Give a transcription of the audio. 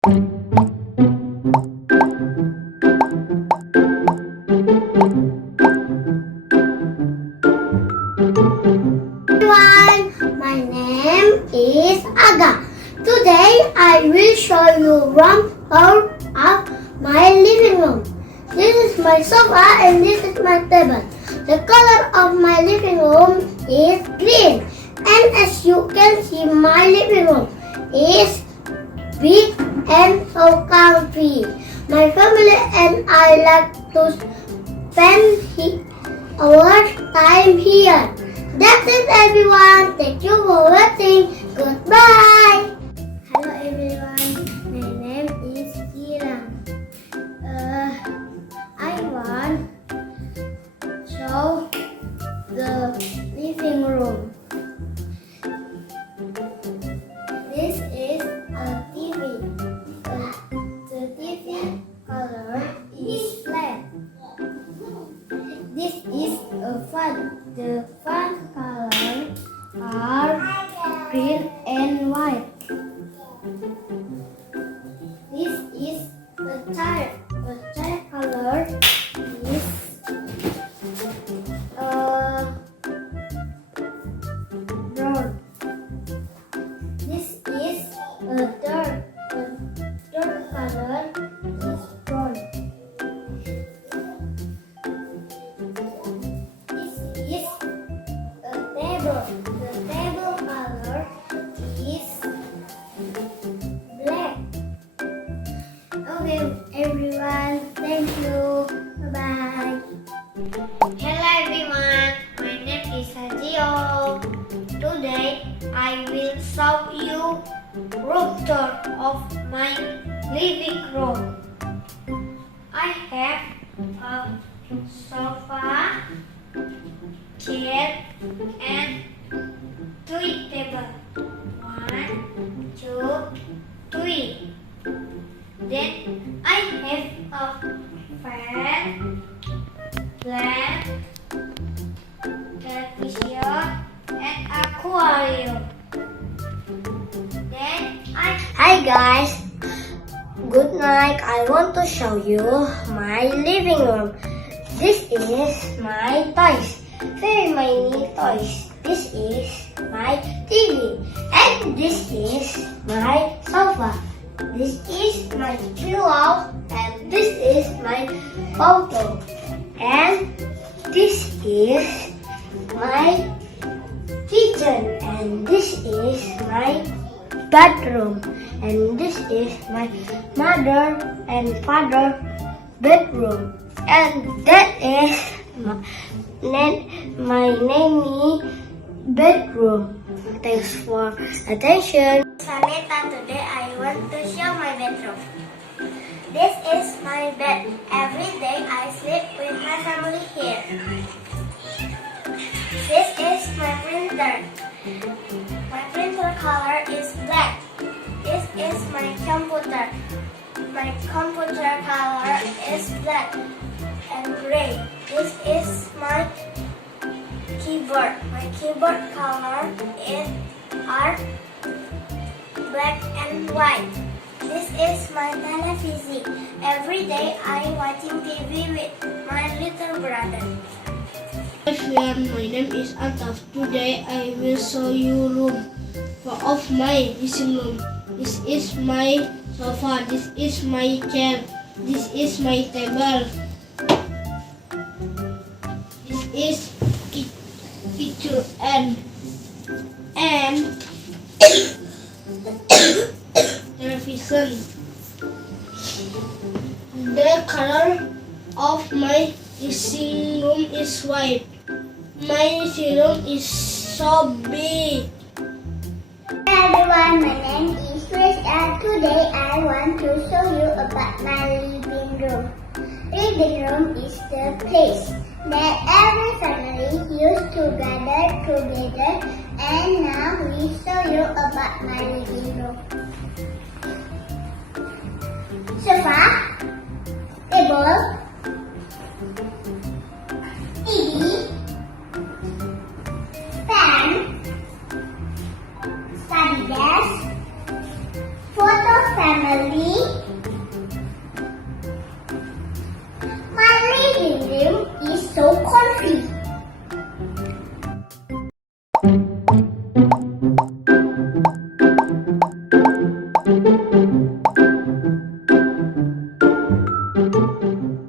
Everyone, my name is Aga. Today I will show you room tour of my living room. This is my sofa and this is my table. The color of my living room is green, and as you can see, my living room is big and so comfy. My family and I like to spend our time here. That's it, everyone. Thank you for watching. Goodbye. Hello, everyone. My name is Kira. I want to show the living room. This is a TV. The TV color is black. This is a fan. The fan color are green and white. This is a chair. The chair color is brown. This is a dirt. The dirt color is brown. This is a table. The table color is black. Okay, everyone. Thank you. Bye-bye. Hello everyone, my name is Sajio. Today I will show you room tour of my living room. I have a sofa, chair, and 3 tables. 1, 2, 3. Then I have a fan, lamp, television, and aquarium. Then Hi guys. Good night. I want to show you my living room. This is my toys. Very many toys. This is my TV. And this is my sofa. This is my pillow. And this is my photo. And this is my kitchen. And this is my bedroom. And this is my mother and father bedroom. And that is my namey bedroom. Thanks for attention. Saneta, today I want to show my bedroom. This is my bed. Every day I sleep with my family here. This is my printer. My printer color is black. This is my computer. My computer color is black and gray. This is my keyboard. My keyboard color are black and white. This is my television. Every day I watching TV with my little brother. Hi everyone, my name is Altaf. Today I will show you room of my living room. This is my sofa. This is my chair. This is my table. This is kitchen and television. The color of my living room is white. My living room is so big. Hi everyone, my name is Chris and today I want to show you about my living room. Living room is the place that every family used to gather together, and now we show you about my living room. Sofa, table, TV, fan, study desk, photo family, so comfy.